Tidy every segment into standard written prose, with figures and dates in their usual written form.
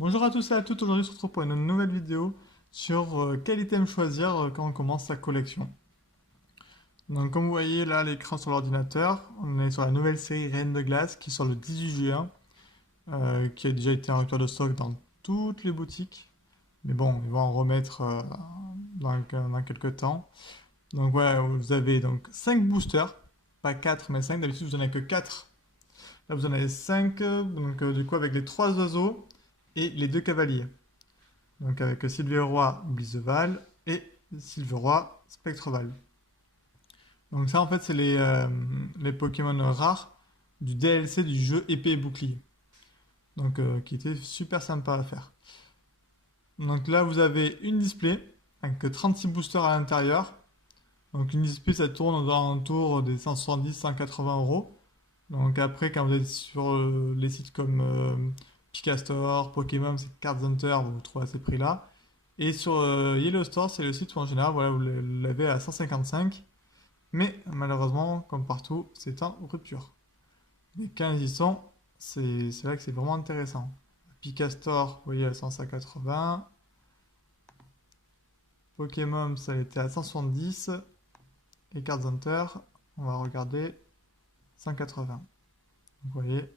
Bonjour à tous et à toutes, aujourd'hui on se retrouve pour une nouvelle vidéo sur quel item choisir quand on commence sa collection. Donc comme vous voyez là à l'écran sur l'ordinateur, on est sur la nouvelle série Reine de Glace qui sort le 18 juin, qui a déjà été en rupture de stock dans toutes les boutiques. Mais bon, ils vont en remettre dans quelques temps. Donc voilà, vous avez donc 5 boosters, pas 4 mais 5. D'habitude vous n'en avez que 4. Là vous en avez 5, donc du coup avec les 3 oiseaux et les 2 cavaliers. Donc avec Sylveroy Blizeval et Sylveroy Spectreval. Donc ça en fait c'est les Pokémon rares du DLC du jeu épée et bouclier. Donc qui était super sympa à faire. Donc là vous avez une display avec 36 boosters à l'intérieur. Donc une display ça tourne aux alentours des 170-180 euros. Donc après quand vous êtes sur les sites comme Picastore, Pokémon, c'est Card Hunter, vous trouvez à ces prix-là. Et sur Yellow Store, c'est le site où en général, voilà, vous l'avez à 155. Mais malheureusement, comme partout, c'est en rupture. Mais quand ils y sont, c'est là que c'est vraiment intéressant. Picastore, vous voyez, à 180. Pokémon, ça a été à 170. Et Card Hunter, on va regarder 180. Vous voyez,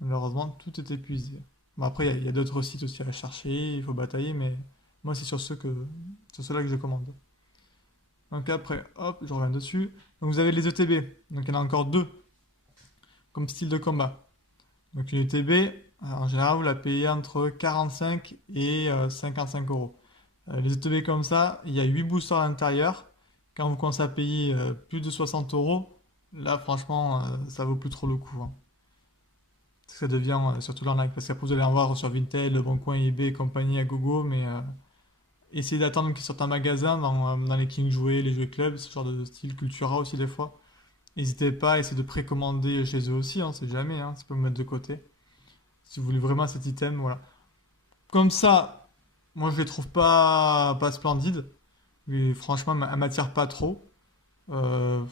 malheureusement, tout est épuisé. Bon, après, il y a d'autres sites aussi à chercher, il faut batailler, mais moi, c'est sur sur ceux-là que je commande. Donc après, hop, je reviens dessus. Donc vous avez les ETB. Donc il y en a encore deux comme style de combat. Donc une ETB, en général, vous la payez entre 45 et 55 euros. Les ETB comme ça, il y a 8 boosters à l'intérieur. Quand vous commencez à payer plus de 60 euros, là franchement, ça vaut plus trop le coup, hein. Ça devient surtout l'arnaque. Parce qu'après vous allez en voir sur Vinted, Le Bon Coin, eBay et compagnie à gogo, mais essayez d'attendre qu'ils sortent un magasin dans les King Jouets, les Jouets Club, ce genre de style Cultura aussi des fois. N'hésitez pas à essayer de précommander chez eux aussi, hein, c'est jamais, hein, ça peut me mettre de côté. Si vous voulez vraiment cet item, voilà. Comme ça, moi je les trouve pas splendides, mais franchement, elle m'attire pas trop. Euh,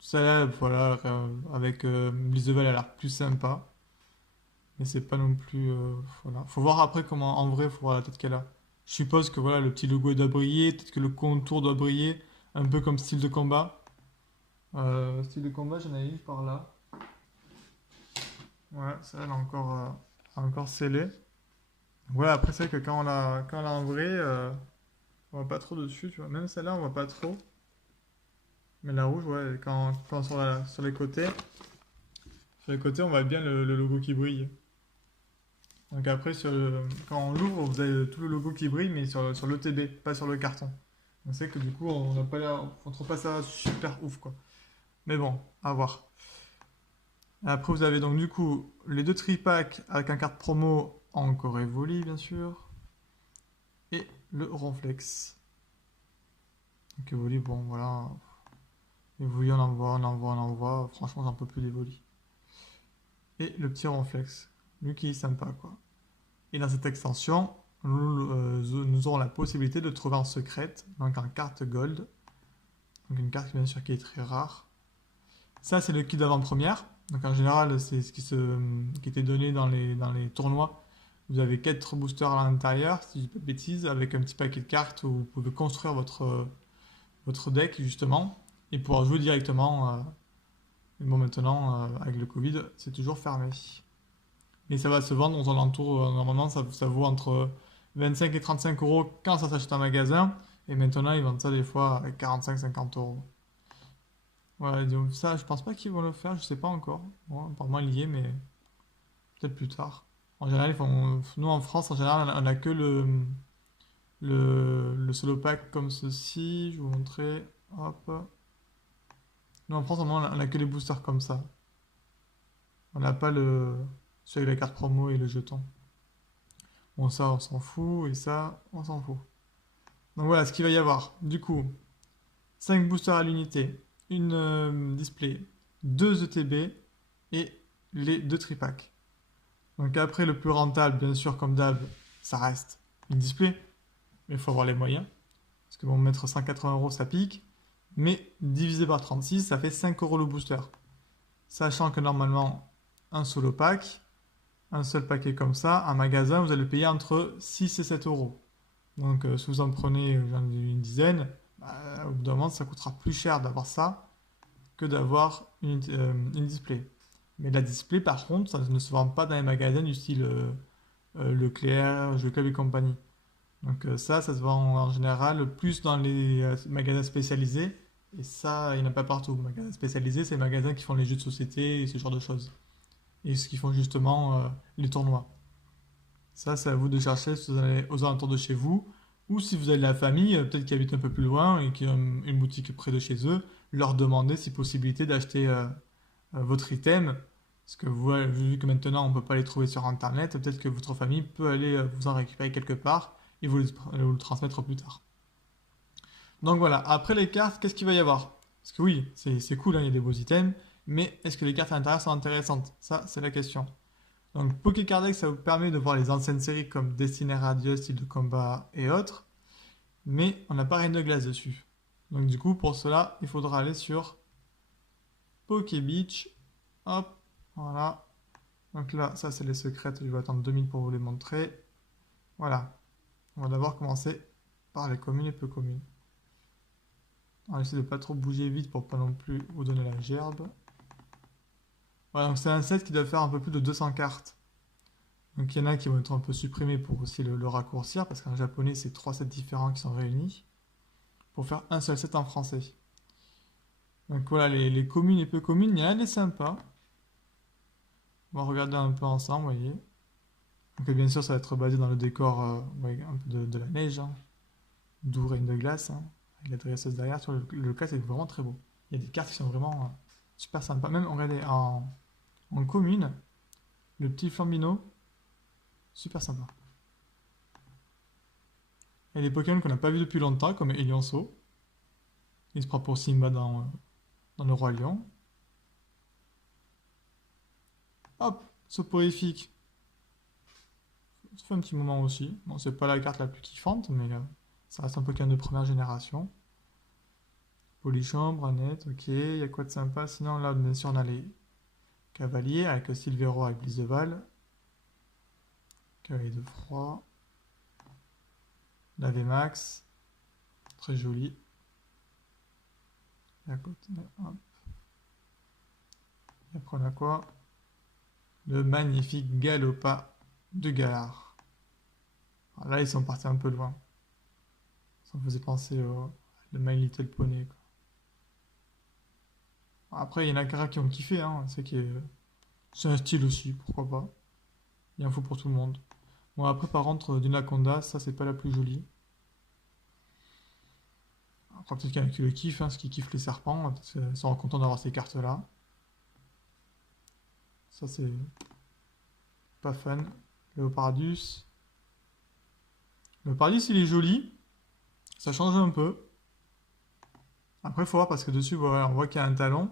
Celle-là, voilà, avec Blizzlevel, elle a l'air plus sympa, mais c'est pas non plus, voilà. Faut voir après comment, en vrai, faut voir la tête qu'elle a. Je suppose que voilà, le petit logo doit briller, peut-être que le contour doit briller, un peu comme style de combat. Style de combat, j'en avais une par là. Ouais, ça, elle est encore scellée. Ouais, après, c'est vrai que quand on l'a en vrai, on voit pas trop dessus, tu vois. Même celle-là, on voit pas trop. Mais la rouge, ouais, quand sur les côtés, on voit bien le logo qui brille. Donc après, quand on l'ouvre, vous avez tout le logo qui brille, mais sur l'ETB, pas sur le carton. On sait que du coup, on trouve pas ça super ouf, quoi. Mais bon, à voir. Après, vous avez donc du coup les deux tripacks avec un carte promo encore Evoli, bien sûr, et le Ronflex. Donc Evoli, bon voilà. Evoli, on envoie, on envoie, on envoie. Franchement, j'en peux plus d'Evoli. Et le petit Ronflex, lui qui est sympa, quoi. Et dans cette extension, nous aurons la possibilité de trouver en secrète, donc en carte gold. Donc une carte bien sûr qui est très rare. Ça, c'est le kit d'avant-première. Donc en général, c'est ce qui était donné dans les tournois. Vous avez 4 boosters à l'intérieur, si je dis pas de bêtises, avec un petit paquet de cartes où vous pouvez construire votre deck justement et pouvoir jouer directement. Mais bon, maintenant, avec le Covid, c'est toujours fermé. Mais ça va se vendre aux alentours, normalement, ça vaut entre 25 et 35 euros quand ça s'achète en magasin. Et maintenant, ils vendent ça des fois à 45-50 euros. Ouais, donc ça, je pense pas qu'ils vont le faire, je sais pas encore. Bon, apparemment, il y est, mais peut-être plus tard. En général, nous en France, en général, on a que le solo pack comme ceci. Je vais vous montrer. Hop. Nous en France, on a que les boosters comme ça. On n'a pas celui avec la carte promo et le jeton. Bon, ça, on s'en fout, et ça, on s'en fout. Donc voilà ce qu'il va y avoir. Du coup, 5 boosters à l'unité, une display, 2 ETB et les 2 tripacks. Donc après, le plus rentable, bien sûr, comme d'hab, ça reste une display. Mais il faut avoir les moyens. Parce que bon, mettre 180 euros, ça pique. Mais divisé par 36, ça fait 5 euros le booster. Sachant que normalement, un solo pack, un seul paquet comme ça, en magasin, vous allez payer entre 6 et 7 euros. Donc, si vous en prenez j'en ai une dizaine, bah, au bout d'un moment, ça coûtera plus cher d'avoir ça que d'avoir une display. Mais la display, par contre, ça ne se vend pas dans les magasins du style Leclerc, Jeux Club et compagnie. Donc ça se vend en général plus dans les magasins spécialisés. Et ça, il n'y en a pas partout. Magasins spécialisés, c'est les magasins qui font les jeux de société et ce genre de choses. Et ce qui font justement les tournois. Ça, c'est à vous de chercher si vous allez aux alentours de chez vous. Ou si vous avez de la famille, peut-être qui habite un peu plus loin et qui ont une boutique près de chez eux, leur demander si possibilité d'acheter votre item. Parce que vous, vu que maintenant on ne peut pas les trouver sur Internet, peut-être que votre famille peut aller vous en récupérer quelque part et vous le transmettre plus tard. Donc voilà, après les cartes, qu'est-ce qu'il va y avoir? Parce que oui, c'est cool, hein, il y a des beaux items, mais est-ce que les cartes à l'intérieur sont intéressantes? Ça, c'est la question. Donc Pokécard ça vous permet de voir les anciennes séries comme Destiny Radius, Style de combat et autres, mais on n'a pas Reine de glace dessus. Donc du coup, pour cela, il faudra aller sur Poké Beach. Hop, voilà. Donc là, ça c'est les secrètes, je vais attendre 2 minutes pour vous les montrer. Voilà. On va d'abord commencer par les communes et peu communes. On va essayer de pas trop bouger vite pour pas non plus vous donner la gerbe. Voilà, donc c'est un set qui doit faire un peu plus de 200 cartes. Donc il y en a qui vont être un peu supprimés pour aussi le raccourcir, parce qu'en japonais c'est 3 sets différents qui sont réunis, pour faire un seul set en français. Donc voilà, les communes et peu communes, il y en a des sympas. On va regarder un peu ensemble, vous voyez. Donc bien sûr ça va être basé dans le décor ouais, un peu de la neige, hein. D'où Reine de glace, hein, avec la dresseuse derrière. Sur le cas c'est vraiment très beau. Il y a des cartes qui sont vraiment super sympas. Même regardez en commune, le petit Flambino, super sympa. Et des Pokémon qu'on n'a pas vu depuis longtemps, comme Elianso. Il se prend pour Simba dans le Roi Lion. Hop, soporifique. Ça fait un petit moment aussi. Bon, c'est pas la carte la plus kiffante, mais ça reste un Pokémon de première génération. Polychambre, Annette, ok. Il y a quoi de sympa? Sinon, là, bien sûr, on a les Cavaliers avec Silvero avec Blizzval. Cavalier de froid. La VMAX. Très joli. Et à côté, hop. Et après, on a quoi? Le magnifique Galopa de Galar. Alors là, ils sont partis un peu loin. Ça me faisait penser au le My Little Pony, quoi. Après, il y en a qui ont kiffé, hein. C'est un style aussi, pourquoi pas. Il y a un fou pour tout le monde. Bon, après, par contre, Dunaconda, ça, c'est pas la plus jolie. Après, peut-être qu'il y en a qui le kiffent, hein, ceux qui kiffent les serpents, parce qu'ils sont contents d'avoir ces cartes-là. Ça, c'est pas fun. Léopardus. Léopardus, il est joli. Ça change un peu. Après, il faut voir parce que dessus, voilà, on voit qu'il y a un talon.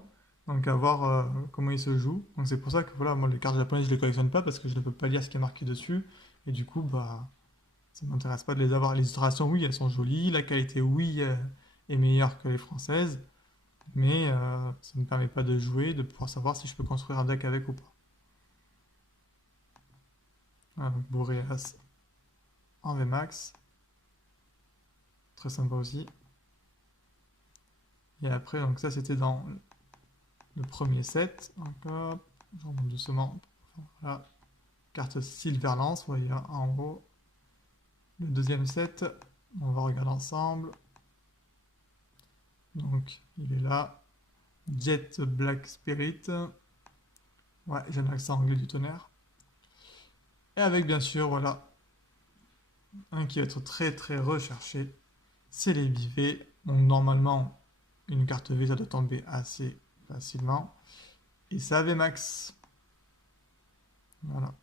Donc, à voir comment il se joue. Donc, c'est pour ça que voilà, moi, les cartes japonaises, je les collectionne pas parce que je ne peux pas lire ce qui est marqué dessus. Et du coup, bah, ça m'intéresse pas de les avoir. Les illustrations, oui, elles sont jolies. La qualité, oui, est meilleure que les françaises. Mais ça ne me permet pas de jouer, de pouvoir savoir si je peux construire un deck avec ou pas. Voilà, donc Boreas en VMAX. Très sympa aussi. Et après, donc ça, c'était dans le premier set. Donc hop, je remonte doucement. Voilà. Carte Silverlance, vous voyez en haut. Le deuxième set, on va regarder ensemble. Donc, il est là. Jet Black Spirit. Ouais, j'ai un accent anglais du tonnerre. Et avec, bien sûr, voilà, un qui va être très très recherché. C'est les bivets. Donc, normalement, une carte V, ça doit tomber assez facilement. Et ça VMAX. Voilà.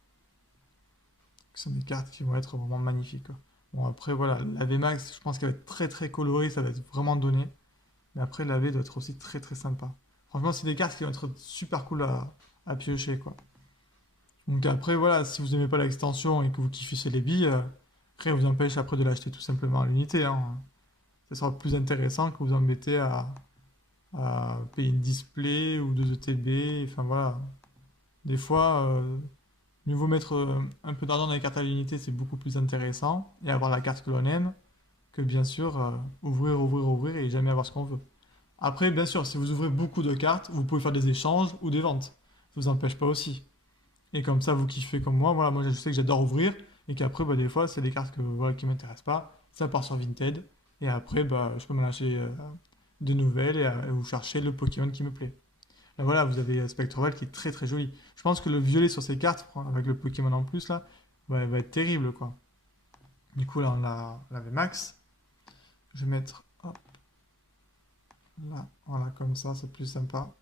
Ce sont des cartes qui vont être vraiment magnifiques, quoi. Bon, après, voilà, la VMAX, je pense qu'elle va être très très colorée, ça va être vraiment donné. Mais après, la V doit être aussi très très sympa. Franchement, c'est des cartes qui vont être super cool à piocher, quoi. Donc après, voilà, si vous n'aimez pas l'extension et que vous kiffez les billes, rien vous empêche après de l'acheter tout simplement à l'unité, hein. Ça sera plus intéressant que vous embêter à payer une display ou deux ETB. Enfin voilà, des fois, Mieux vaut mettre un peu d'argent dans les cartes à l'unité, c'est beaucoup plus intéressant, et avoir la carte que l'on aime, que bien sûr ouvrir, ouvrir, ouvrir et jamais avoir ce qu'on veut. Après, bien sûr, si vous ouvrez beaucoup de cartes, vous pouvez faire des échanges ou des ventes. Ça vous empêche pas aussi. Et comme ça, vous kiffez comme moi. Voilà, moi je sais que j'adore ouvrir et qu'après, bah, des fois, c'est des cartes que, voilà, qui m'intéressent pas. Ça part sur Vinted. Et après, bah, je peux m'en acheter de nouvelles et vous chercher le Pokémon qui me plaît. Là, voilà, vous avez Spectreval qui est très très joli. Je pense que le violet sur ces cartes, avec le Pokémon en plus, là, va être terrible, quoi. Du coup, là, on avait Max. Je vais mettre hop, là, voilà, comme ça, c'est plus sympa.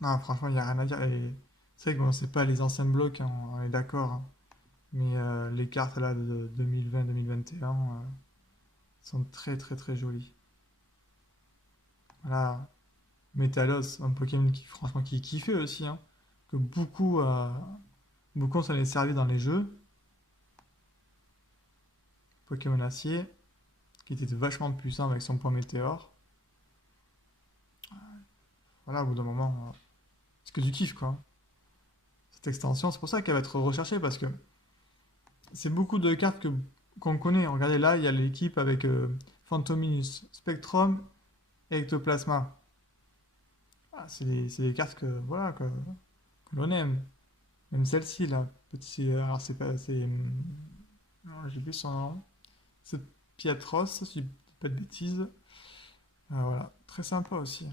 Non, franchement, il n'y a rien à dire. C'est vrai que bon, c'est pas les anciens blocs, hein, on est d'accord, hein. Mais les cartes là de 2020-2021 sont très très très jolies. Voilà, Metalos, un Pokémon qui franchement qui kiffait aussi, hein, que beaucoup s'en est servi dans les jeux. Pokémon Acier, qui était vachement puissant avec son point météore. Voilà, au bout d'un moment, c'est que du kiff quoi. Cette extension, c'est pour ça qu'elle va être recherchée parce que c'est beaucoup de cartes qu'on connaît. Regardez là, il y a l'équipe avec Phantominus, Spectrum et Ectoplasma. Ah, c'est des cartes voilà, que l'on aime. Même celle-ci, là. Alors, c'est pas. Non, j'ai plus son nom. C'est Piatros, si je dis pas de bêtises. Ah, voilà. Très sympa aussi.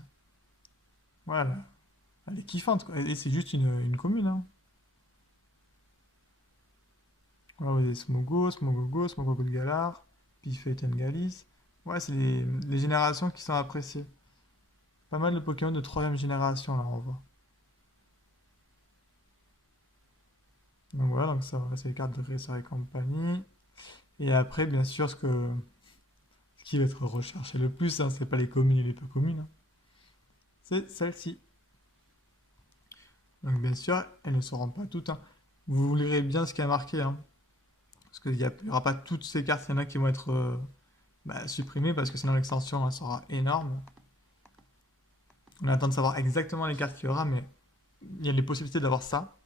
Voilà. Elle est kiffante, quoi. Et c'est juste une commune, hein. Voilà, vous avez Smogogo de Galar, Pifet Galis. Ouais, c'est les générations qui sont appréciées. Pas mal de Pokémon de troisième génération, là, on voit. Donc voilà, donc ça, c'est les cartes de Racer et compagnie. Et après, bien sûr, ce qui va être recherché le plus, hein, c'est pas les communes et les peu communes, hein, c'est celle-ci. Donc bien sûr, elles ne seront pas toutes, hein. Vous lirez bien ce qui a marqué, hein, parce qu'il n'y aura pas toutes ces cartes, il y en a qui vont être supprimées parce que sinon l'extension elle sera énorme. On attend de savoir exactement les cartes qu'il y aura, mais il y a les possibilités d'avoir ça.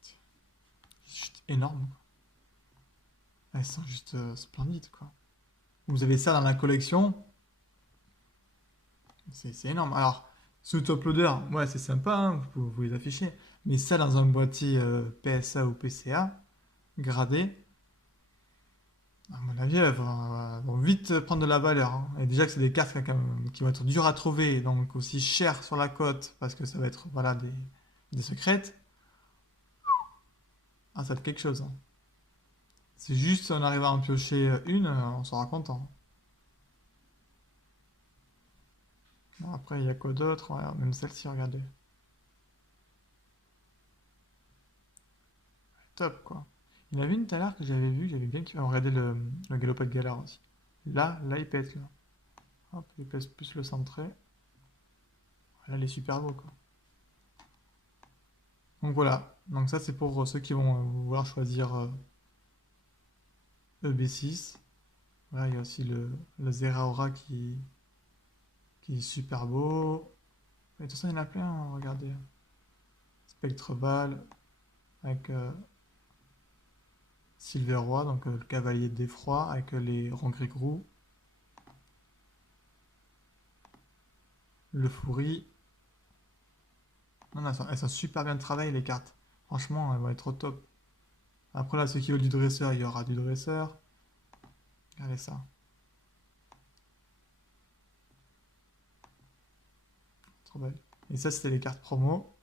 C'est juste énorme. Elles sont juste splendides, quoi. Vous avez ça dans la collection, c'est énorme. Alors, sous top loader, ouais, c'est sympa, hein, vous les affichez. Mais ça dans un boîtier PSA ou PCA, gradé, à mon avis, elles vont vite prendre de la valeur, hein. Et déjà que c'est des cartes quand même, qui vont être dures à trouver, donc aussi chères sur la cote, parce que ça va être voilà, des secrètes. Ah, ça va être quelque chose, hein. C'est juste si on arrive à en piocher une, on sera content. Bon, après, il y a quoi d'autre? Ouais, même celle-ci, regardez. Top, quoi. Il y en avait une tout à l'heure que j'avais vue, j'avais bien kiffé. On regardait le Galopade Galar aussi. Là, il pète, là. Hop, il pèse plus le centré. Là, il est super beau, quoi. Donc voilà. Donc ça, c'est pour ceux qui vont vouloir choisir EB6. Voilà, il y a aussi le Zeraora qui est super beau. Et de toute façon, il y en a plein, hein, regardez. Spectreball avec Silveroi, donc le cavalier d'effroi avec les Rongrigru, le Fourri. Non, non, elles sont super bien travaillées les cartes. Franchement, elles vont être au top. Après là, ceux qui veulent du dresseur, il y aura du dresseur. Regardez ça. Trop belle. Et ça, c'était les cartes promo.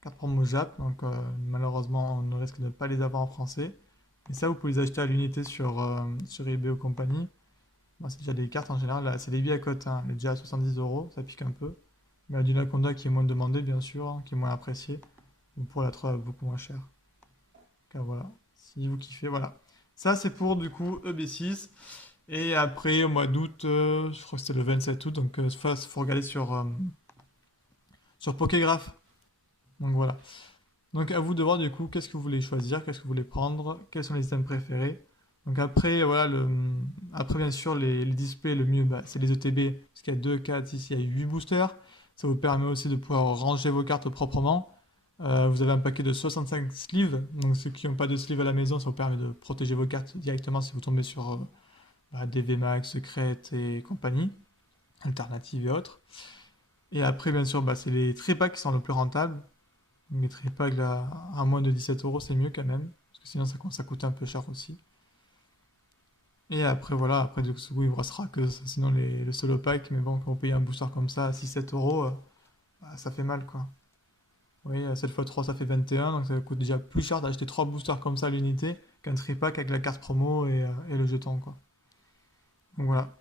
Cartes promo Jap, donc malheureusement, on ne risque de ne pas les avoir en français. Et ça, vous pouvez les acheter à l'unité sur eBay ou compagnie. Moi, c'est déjà des cartes en général. Là, c'est les billes à cote, hein. Elle est déjà à 70 €, ça pique un peu. Mais il y a du Naconda qui est moins demandé, bien sûr, hein, qui est moins apprécié. Vous pourrez la trouver beaucoup moins cher. Car voilà, si vous kiffez, voilà. Ça, c'est pour du coup EB6. Et après, au mois d'août, je crois que c'était le 27 août, donc il faut regarder sur Pokégraph. Donc voilà. Donc à vous de voir du coup qu'est-ce que vous voulez choisir, qu'est-ce que vous voulez prendre, quels sont les items préférés. Donc après, voilà, après bien sûr, les displays, le mieux, bah, c'est les ETB, parce qu'il y a 2, 4, 6, il y a 8 boosters. Ça vous permet aussi de pouvoir ranger vos cartes proprement. Vous avez un paquet de 65 sleeves, donc ceux qui n'ont pas de sleeve à la maison, ça vous permet de protéger vos cartes directement si vous tombez sur des VMAX, secrètes et compagnie, alternatives et autres. Et après, bien sûr, c'est les tripacks qui sont le plus rentables. Les tripacks là, à moins de 17 euros, c'est mieux quand même, parce que sinon ça commence à coûter un peu cher aussi. Et après, voilà, après, du coup, il ne vous restera que sinon le solo pack, mais bon, quand vous payez un booster comme ça à 6-7 euros, ça fait mal quoi. Oui, 7 x 3 ça fait 21, donc ça coûte déjà plus cher d'acheter 3 boosters comme ça à l'unité qu'un tripack avec la carte promo et le jeton quoi. Donc voilà.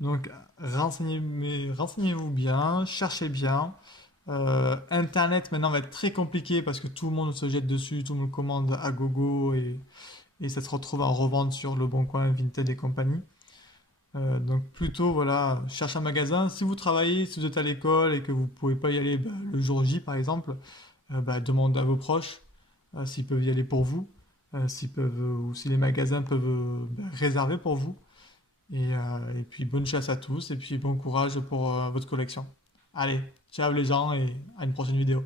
Donc renseignez-vous bien, cherchez bien. Internet maintenant va être très compliqué parce que tout le monde se jette dessus, tout le monde commande à gogo et ça se retrouve en revente sur Le Bon Coin, Vinted et compagnie. Donc plutôt voilà, cherchez un magasin. Si vous travaillez, si vous êtes à l'école et que vous ne pouvez pas y aller le jour J par exemple, demandez à vos proches s'ils peuvent y aller pour vous, s'ils peuvent, ou si les magasins peuvent réserver pour vous. Et puis bonne chasse à tous et puis bon courage pour votre collection. Allez, ciao les gens et à une prochaine vidéo.